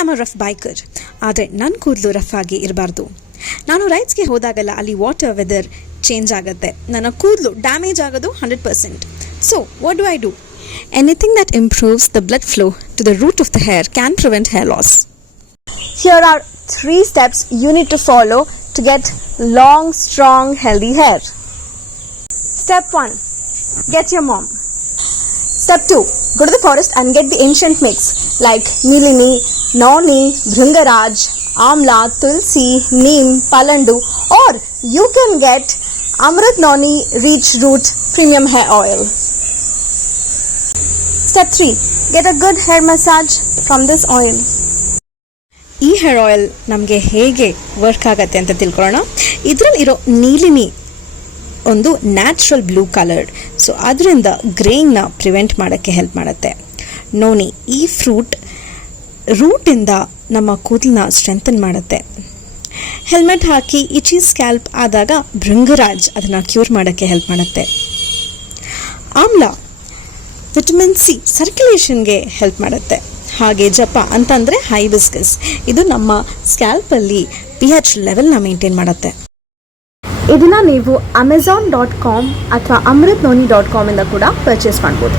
Am a rough biker, ಆದರೆ ನನ್ನ ಕೂದಲು ರಫ್ ಆಗಿ ಇರಬಾರ್ದು. ನಾನು ರೈಡ್ಸ್ಗೆ ಹೋದಾಗಲ್ಲ ಅಲ್ಲಿ ವಾಟರ್ ವೆದರ್ ಚೇಂಜ್ ಆಗುತ್ತೆ, ನನ್ನ ಕೂದಲು ಡ್ಯಾಮೇಜ್ ಆಗೋದು 100%. So what do I do? Anything that improves the blood flow to the root of the hair can prevent hair loss. Here are 3 steps you need to follow to get long, strong, healthy hair. Step 1. Get your mom. Step 2. Go to the forest and get the ancient mix like Nilini, Noni, Bhringaraj, Amla, Tulsi, Neem, Palandu, or you can get Amrit Noni Reach Root Premium Hair Oil. Step 3. Get a good hair massage from this oil. ಈ hair oil ನಮಗೆ ಹೇಗೆ work ಆಗುತ್ತೆ ಅಂತ ತಿಳ್ಕೊಳ್ಳೋಣ. ಇದರಲ್ಲಿರೋ ನೀಲಿನಿ ಒಂದು natural blue coloured, so ಅದರಿಂದ ಗ್ರೇಯಿಂಗ್ನ prevent ಮಾಡೋಕ್ಕೆ help ಮಾಡುತ್ತೆ. ನೋನಿ, ಈ ಫ್ರೂಟ್ ರೂಟಿಂದ ನಮ್ಮ ಕೂದಲನ್ನ ಸ್ಟ್ರೆಂಥನ್ ಮಾಡುತ್ತೆ. ಹೆಲ್ಮೆಟ್ ಹಾಕಿ ಇಚಿ ಸ್ಕ್ಯಾಲ್ಪ್ ಆದಾಗ ಭೃಂಗರಾಜ್ ಅದನ್ನು ಕ್ಯೂರ್ ಮಾಡೋಕ್ಕೆ ಹೆಲ್ಪ್ ಮಾಡುತ್ತೆ. ಆಮ್ಲ ವಿಟಮಿನ್ ಸಿ ಸರ್ಕ್ಯುಲೇಷನ್ಗೆ ಹೆಲ್ಪ್ ಮಾಡುತ್ತೆ. ಹಾಗೆ ಜಪ ಅಂತಂದರೆ ಹೈಬಿಸ್ಕಸ್, ಇದು ನಮ್ಮ ಸ್ಕ್ಯಾಲ್ಪಲ್ಲಿ pH ಲೆವೆಲ್ನ ಮೇಂಟೈನ್ ಮಾಡುತ್ತೆ. ಇದನ್ನು ನೀವು amazon.com ಅಥವಾ amritnoni.com ಇಂದ ಕೂಡ ಪರ್ಚೇಸ್ ಮಾಡ್ಬೋದು.